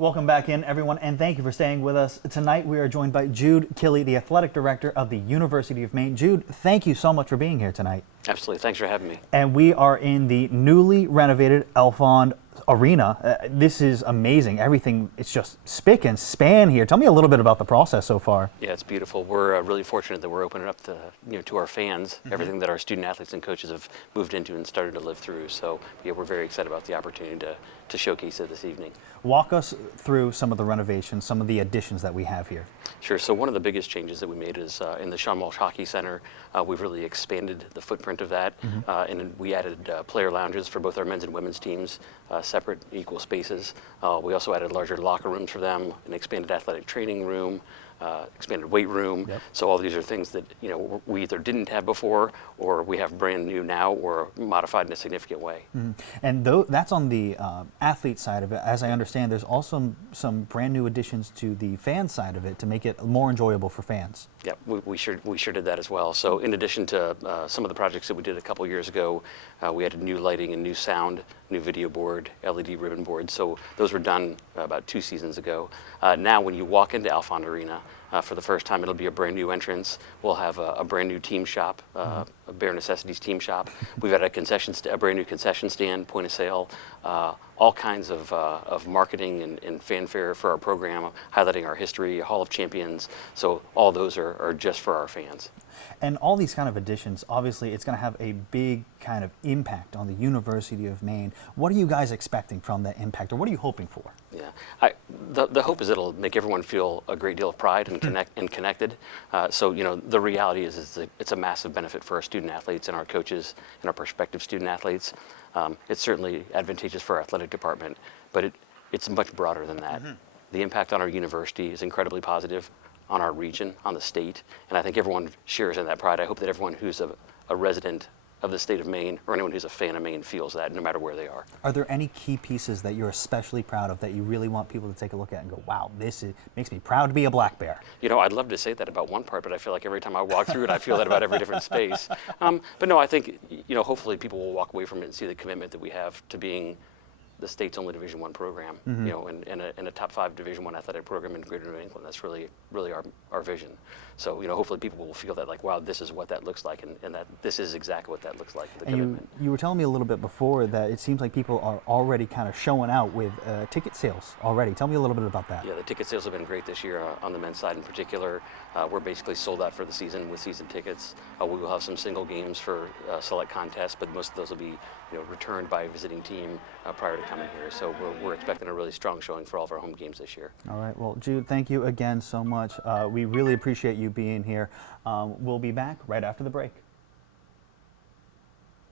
Welcome back in, everyone, and thank you for staying with us. Tonight we are joined by Jude Killy, the athletic director of the University of Maine. Jude, thank you so much for being here tonight. Absolutely. Thanks for having me. And we are in the newly renovated Alfond Arena. This is amazing. Everything, it's just spick and span here. Tell me a little bit about the process so far. Yeah, it's beautiful. We're really fortunate that we're opening up to our fans, everything that our student athletes and coaches have moved into and started to live through. So yeah, we're very excited about the opportunity to showcase it this evening. Walk us through some of the renovations, some of the additions that we have here. Sure. So one of the biggest changes that we made is in the Sean Walsh Hockey Center. We've really expanded the footprint of that, and we added player lounges for both our men's and women's teams, separate, equal spaces. We also added larger locker rooms for them, an expanded athletic training room, expanded weight room. Yep. So all these are things that we either didn't have before, or we have brand new now, or modified in a significant way. And that's on the athlete side of it. As I understand, there's also some brand new additions to the fan side of it to make it more enjoyable for fans. Yeah, we sure did that as well. So in addition to some of the projects that we did a couple years ago, we added new lighting and new sound, new video board, LED ribbon board. So those were done about 2 seasons ago. Now when you walk into Alfond Arena, for the first time, it'll be a brand new entrance. We'll have a brand new team shop, a Bare Necessities team shop. We've got a brand new concession stand, point of sale, all kinds of marketing and fanfare for our program, highlighting our history, Hall of Champions. So all those are just for our fans. And all these kind of additions, obviously, it's going to have a big kind of impact on the University of Maine. What are you guys expecting from that impact, or what are you hoping for? Yeah, the hope is it'll make everyone feel a great deal of pride and connected. So the reality is it's a massive benefit for our student athletes and our coaches and our prospective student athletes. It's certainly advantageous for our athletic department, but it's much broader than that. The impact on our university is incredibly positive, on our region, on the state, and I think everyone shares in that pride. I hope that everyone who's a resident of the state of Maine, or anyone who's a fan of Maine, feels that no matter where they are. Are there any key pieces that you're especially proud of that you really want people to take a look at and go, wow, makes me proud to be a Black Bear? I'd love to say that about one part, but I feel like every time I walk through it, I feel that about every different space. But no, I think, hopefully people will walk away from it and see the commitment that we have to being the state's only Division I program, and a top 5 Division I athletic program in Greater New England. That's really our vision. So hopefully people will feel that, like, wow, this is what that looks like, and that this is exactly what that looks like. The commitment. You were telling me a little bit before that it seems like people are already kind of showing out with ticket sales already. Tell me a little bit about that. Yeah, the ticket sales have been great this year on the men's side in particular. We're basically sold out for the season with season tickets. We will have some single games for select contests, but most of those will be returned by a visiting team prior to coming here. So we're expecting a really strong showing for all of our home games this year. All right. Well, Jude, thank you again so much. We really appreciate you being here. We'll be back right after the break.